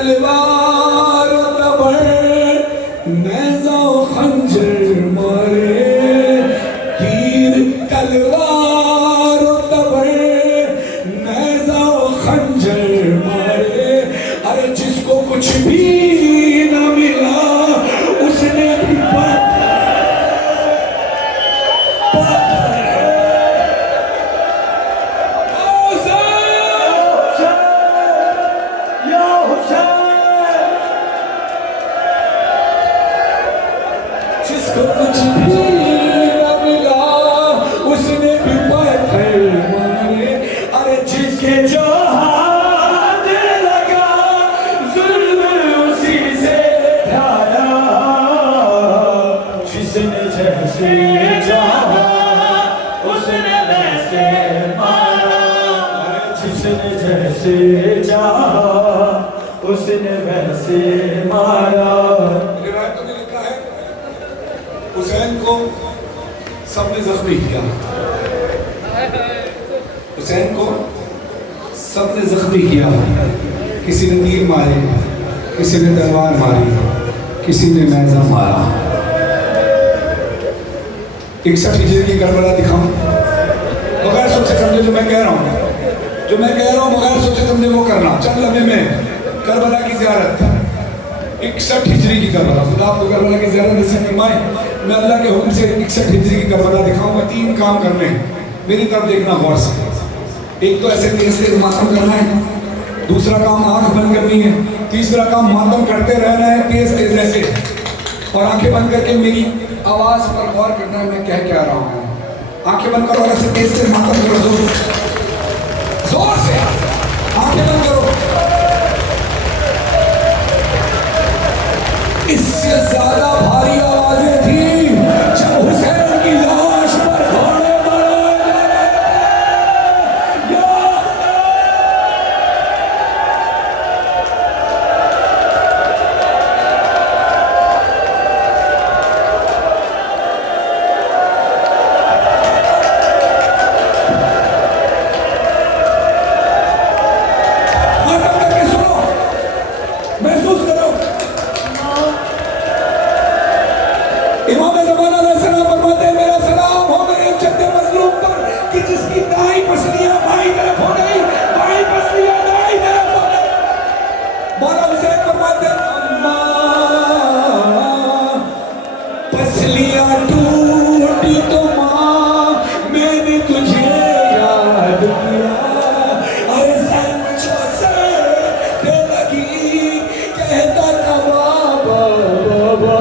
तलवार तबर नेज़ा खंजर मारे, तीर तलवार तबर नेज़ा खंजर मारे। अरे जिसको कुछ भी ना मिला उसने भी जिसको कुछ भी ना मिला उसने भी पत्थर मारे। अरे जिसके जो हाथ लगा जुल्म उसी से ढाया, जिसने जैसे चाहा उसने वैसे मारा, जिसने जैसे चाहा उसने वैसे मारा। रिवायतों में लिखा है हुसैन को सबने जख्मी किया, हुसैन को सबने जख्मी किया। किसी ने तीर मारे, किसी ने तलवार मारी, किसी ने नेज़ा मारा। 61 हिजरी की करबला दिखाऊं बगैर सोचे समझे जो मैं कह रहा हूँ, जो मैं कह रहा हूँ बगैर सोचे समझे वो करना। चंद लम्हे में करबला की ज़ियारत 61 हिजरी की करबला, खुदा आपको करबला की ज़ियारत नसीब फरमाए। मैं अल्लाह के हुक्म से 61 हिजरी की करबला दिखाऊंगा। 3 काम करने, मेरी तरफ देखना गौर से। एक तो ऐसे तेज तेज मातम करना है, दूसरा काम आंख बंद करनी है, तीसरा काम मातम करते रहना है तेज तेज ऐसे, और आंखें बंद करके मेरी आवाज़ पर गौर करना है मैं क्या रहा हूँ। आंखें बंद करो और ऐसे तेज तेज मातम करो, जोर से आंखें बंद करो। इससे ज्यादा भारी आवाजें थी जब हुसैन की लाश पर घोड़े दौड़ाए जा रहे थे। मातम करके सुनो, महसूस करो। इमाम ज़माना अलैहिस्सलाम फरमाते हैं मेरा सलाम हो मेरे जद्दे मज़लूम पर कि जिसकी दाई पसलियां बाईं तरफ हो गई, बाईं पसलियां दाईं तरफ हो गई। मौला हुसैन फरमाते हैं अम्मा पसलियां टूटी तो माँ मैंने तुझे याद किया। अरे सचो से लगी कहता था बाबा बाबा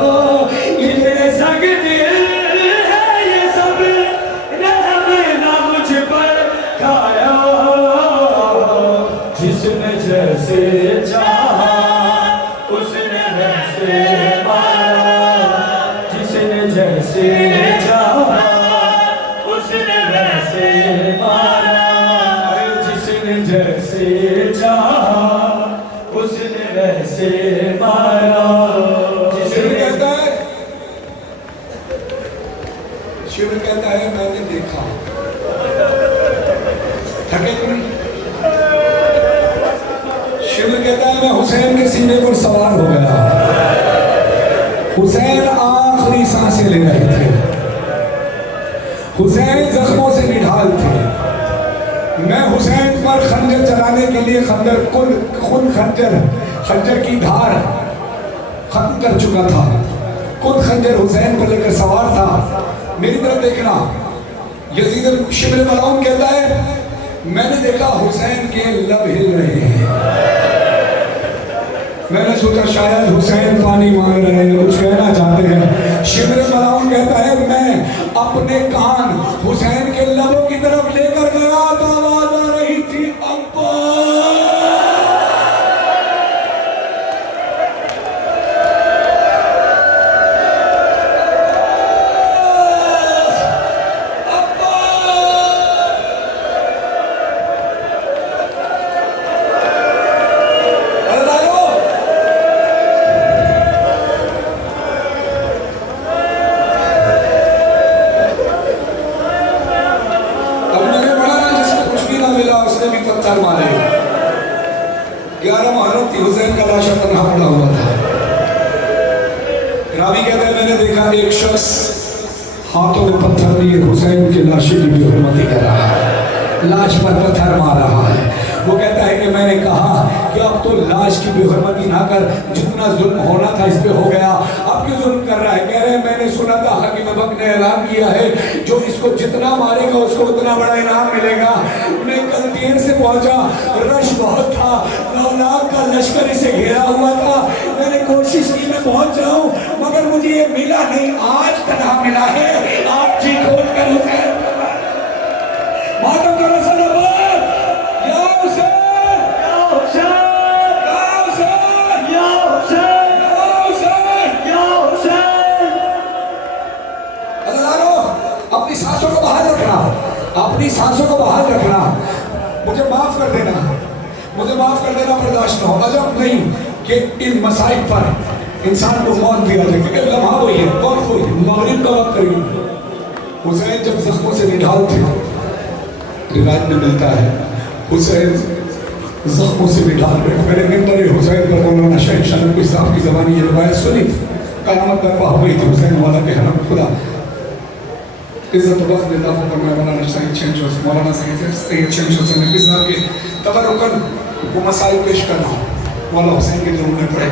जैसे चाहा उसने वैसे मारा, जिसने जैसे चाहा उसने वैसे मारा, जिसने जैसे चाहा उसने वैसे मारा। शिव कहता है मैंने देखा, थके तो नहीं। शिव कहता है मैं हुसैन के सीने पर सवार हो गया। हुसैन आखिरी सांसें ले रहे थे, हुसैन जख्मों से निढाल थे। मैं हुसैन पर खंजर चलाने के लिए खंजर की धार खत्म कर चुका था। खुद खंजर हुसैन पर लेकर सवार था। मेरी तरफ देखना। यजीद शिब्र मलऊन कहता है मैंने देखा हुसैन के लब हिल रहे हैं। मैंने सोचा शायद हुसैन पानी मांग रहे हैं, कुछ कहना चाहते हैं। शिब्र मलऊन कहता है मैं अपने कान हुसैन के लबों की तरफ लेकर गया तो आवाज आ रही थी अब्बा। हजरत हुसैन का लाश तन्हा पड़ा हुआ था। रावी कहते हैं मैंने देखा एक शख्स हाथों में पत्थर लिए हुसैन की लाश की बेहरमती कर रहा है, लाश पर पत्थर मार रहा है। वो कहता है कि मैंने कहा कि अब तो लाश की बेहरमती ना कर, जितना जुल्म होना था इस पे हो गया, अब क्यों जुल्म कर रहा है? कह रहे हैं मैंने सुना था हकीम वक्त ने ऐलान किया है जो इसको जितना मारेगा उसको उतना बड़ा इनाम मिलेगा। मैं कल देर से पहुंचा, रश बहुत था, 9 लाख का लश्कर इसे घेरा हुआ था। मैंने कोशिश की मैं पहुंच जाऊं, मगर मुझे ये मिला नहीं। आज तनहा मिला है, आप जी खोल कर उसे मातम करो सलावत या हुसैन, या हुसैन, या हुसैन, या हुसैन, या हुसैन, या हुसैन। अल्लाह अपनी सांसों को बाहर रखना, अपनी सांसों को बाहर रखना। मुझे माफ कर देना, मुझे माफ कर देना, बर्दाश्त न हो। अजब नहीं कि इन मसाइब पर इंसान को मौत भी आ जाएगी। लम्हा वही है, कौन कोई मगरिब का वक्त करीब। हुसैन जब जख्मों से निढाल थे, रिवायत में मिलता है हुसैन जख्मों से निढाल रहे। मैंने मिंबर हुसैन पर मौलाना शहीद शानकुई साहब की ज़बानी ये रिवायत सुनी। क़यामत बर्पा हो गई थी हुसैन वाला के हरम खुदा इज़्ज़त वक़्त निज़ाफ़ों पर मैं मौलाना सईद चेंज मौलाना सईद चेंज हुसैन नकवी साहब के तबरुकन वो मसाइल पेश कर रहा हूँ। मौला हुसैन के जो उन्होंने पढ़े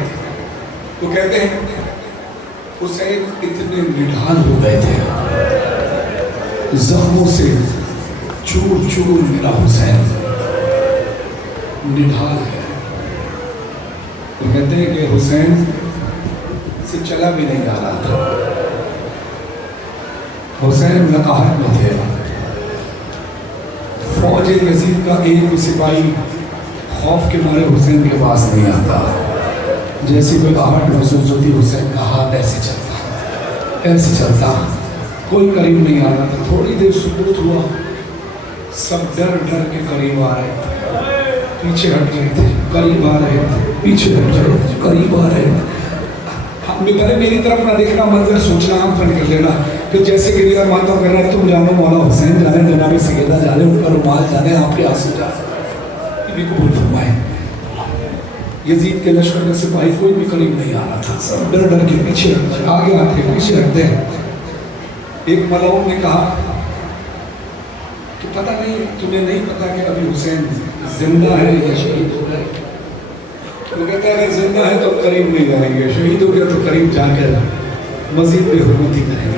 तो कहते हैं हुसैन इतने निढाल हो गए थे, जख्मों से चूर चूर मेरा हुसैन निढाल है। तो कहते हैं कि हुसैन से चला भी नहीं जा रहा था। हुसैन नकाहत में थे। फौज यजीद का एक भी सिपाही खौफ के मारे हुसैन के पास नहीं आता। जैसी कोई आहट महसूस होती हुसैन का हाथ ऐसे चलता, ऐसे चलता, कोई करीब नहीं आ रहा था। थोड़ी देर सुकूत हुआ, सब डर डर के करीब आ रहे थे, पीछे हट रहे थे, करीब आ रहे थे, पीछे हट रहे थे, करीब आ रहे थे। पहले मेरी तरफ ना देखना, मंजर सोचना, आँख बंद कर लेना। फिर जैसे कि मेरा मातम कर रहा है, तुम जानो मौला हुसैन जाने, जनाब सैयदा जाने, उनका रुमाल जाने, आपके आंसू जाने, ये कबूल फरमाए। यजीद के लश्कर में सिपाही कोई भी करीब नहीं आ रहा था, सब डर डर के पीछे आगे आते पीछे हटते हैं। एक मलऊन ने कहा कि पता नहीं, तुम्हें नहीं पता कि अभी हुसैन जिंदा है या शहीद हो गए? वो कहता है अगर जिंदा है तो करीब नहीं जाएंगे, शहीद हो गया तो करीब जाकर मजीद बेहुरमती करेंगे।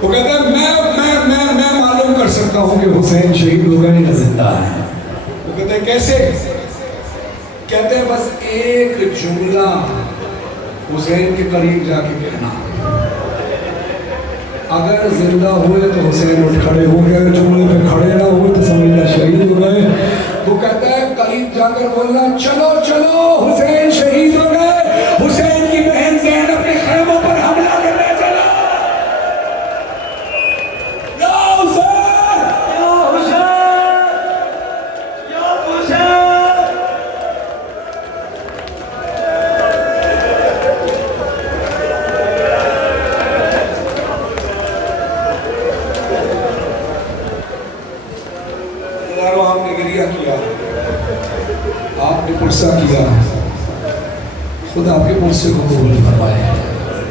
वो कहता है मैं मालूम कर सकता हूँ कि हुसैन शहीद हो गए या जिंदा है। वो कहते हैं कैसे? कहते हैं बस एक जुमला हुसैन के करीब जाके कहना, अगर जिंदा हुए तो हुसैन उठ खड़े हो गए, अगर जुमले पे खड़े ना हुए तो समझना शहीद हो गए। वो कहता है करीब जाकर बोलना, चलो चलो हुसैन शहीद हो गए, हुसैन की बहन ज़ैनब के खैमों पर हमला करने चला। या हुसैन, या हुसैन, या हुसैन। आपने गिरिया किया, आपने पुरसा किया, खुदा आपके पुरसे को कबूल फरमाए।